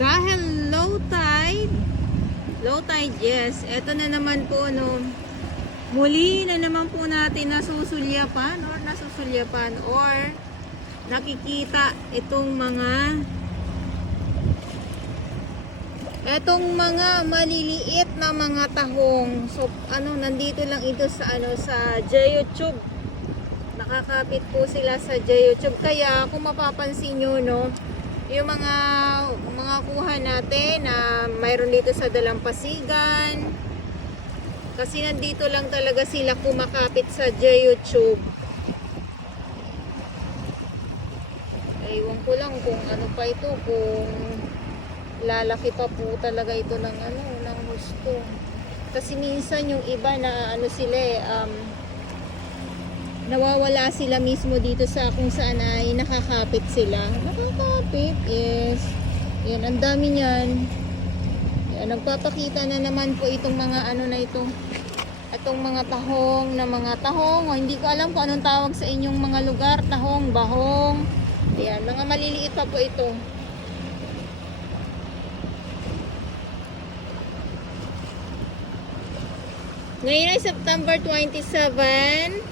Dahil low tide, yes. Ito na naman po, no. Muli na naman po natin nasusulyapan or nakikita itong mga maliliit na mga tahong. So, nandito lang ito sa YouTube. Nakakapit po sila sa YouTube. Kaya, kung mapapansin nyo, no, yung mga kuha natin na mayroon dito sa Dalampasigan. Kasi nandito lang talaga sila kumakapit sa YouTube. Ewan ko lang kung ano pa ito, kung lalaki pa po talaga ito ng gusto. Kasi minsan yung iba na nawawala sila mismo dito sa kung saan ay nakakapit sila. Nakakapit, yes. Yan, ang dami niyan. Yan, nagpapakita na naman po itong mga itong mga tahong, o hindi ko alam kung anong tawag sa inyong mga lugar, tahong, bahong. Ayan, mga maliliit pa po ito. Ngayon ay September 27,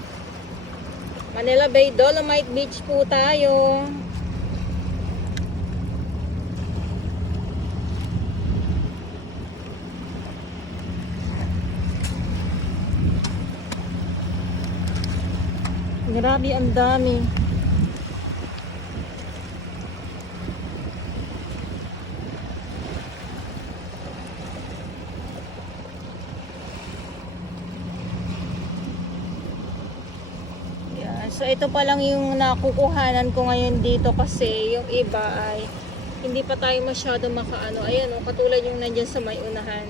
Manila Bay, Dolomite Beach po tayo. Grabe, ang dami. So ito pa lang yung nakukuhanan ko ngayon dito kasi yung iba ay hindi pa tayo masyado makaano. Ayan, katulad yung nandyan sa may unahan.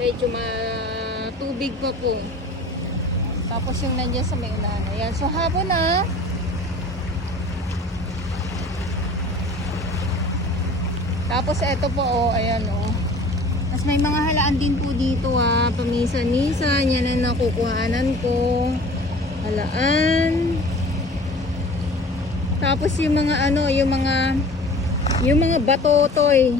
Medyo matubig pa po. Tapos yung nandyan sa may unahan. Ayan, so hapon na. Tapos ito po, ayan Tapos may mga halaan din po dito paminsan-minsan. Yan ang nakukuhanan ko. Halaan. Tapos yung mga yung mga batotoy.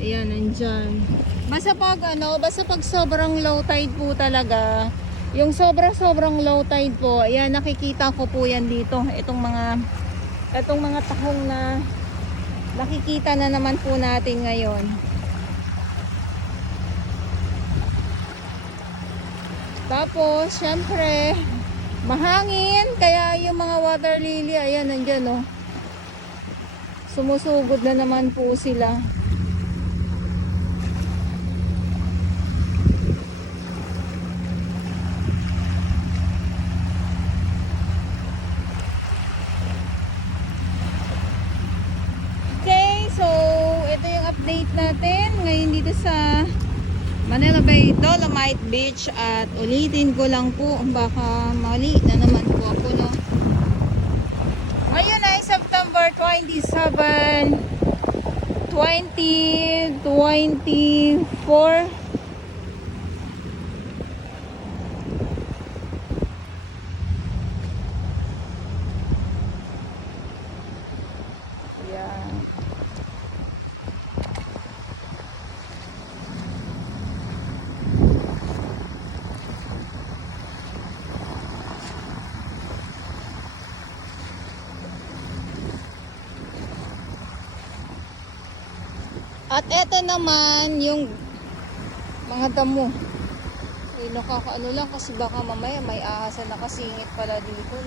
Ayan, nandyan. Basta pag sobrang low tide po talaga, yung sobrang low tide po, ayan, nakikita ko po yan dito. Itong mga tahong na nakikita na naman po natin ngayon. Tapos, syempre, mahangin. Kaya yung mga water lily, ayan, nandyan Sumusugod na naman po sila. Update natin ngayon dito sa Manila Bay, Dolomite Beach. At ulitin ko lang po, baka mali na naman po ako Ngayon ay September 27, 2024. At eto naman yung mga damo. Nakakaano lang kasi baka mamaya may ahas na nakasingit pala dito,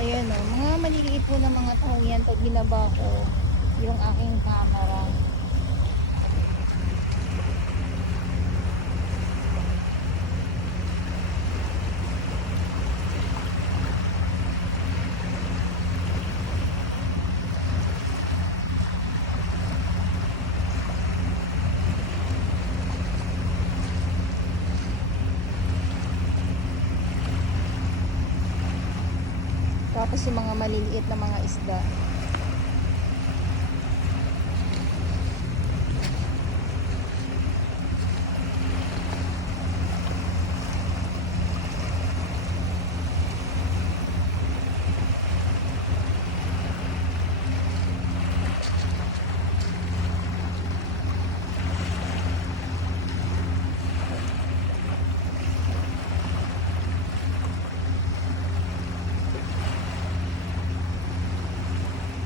Ayan mga maliliit po na mga tahong yan pag ginaba ko yung aking camera. Tapos yung mga maliliit na mga isda.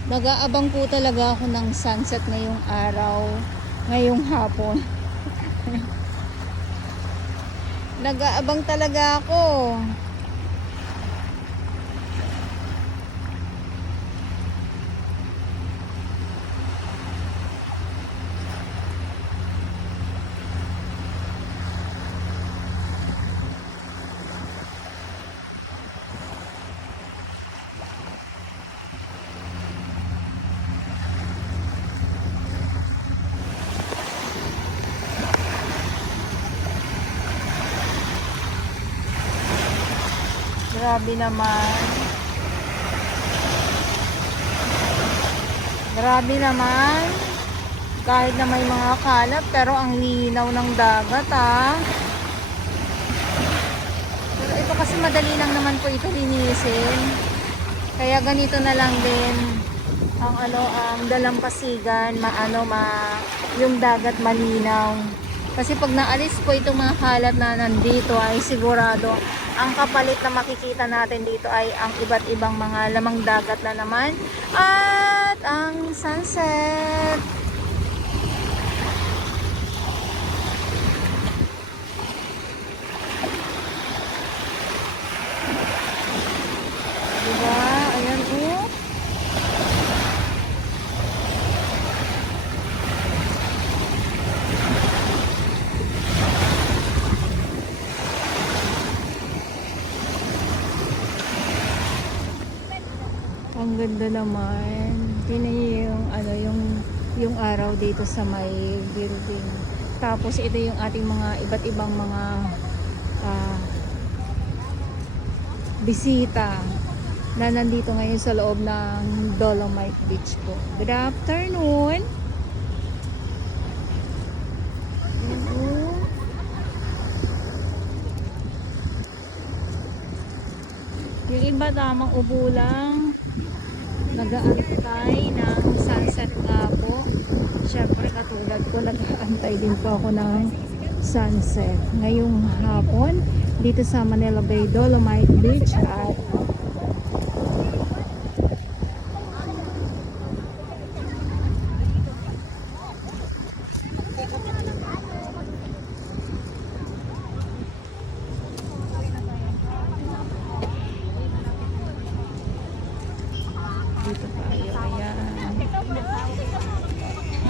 Nag-aabang po talaga ako ng sunset ngayong araw, ngayong hapon. Nag-aabang talaga ako. Grabe naman. Grabe naman. Kahit na may mga kalat, pero ang linaw ng dagat, ah. Pero ito kasi madali lang naman po ito linisin. Kaya ganito na lang din ang ang dalampasigan, yung dagat malinaw. Kasi pag naalis po itong mga kalat na nandito ay sigurado ang kapalit na makikita natin dito ay ang iba't ibang mga lamang dagat na naman at ang sunset. Diba? Ayan oh. Ang ganda naman. Tingnan niyo yung araw dito sa may building. Tapos ito yung ating mga iba't ibang mga bisita na nandito ngayon sa loob ng Dolomite Beach po. Good afternoon. Yung iba tamang ubo lang, nag-aantay ng sunset nga po. Syempre katulad ko, nag-aantay din po ako ng sunset ngayong hapon dito sa Manila Bay Dolomite Beach at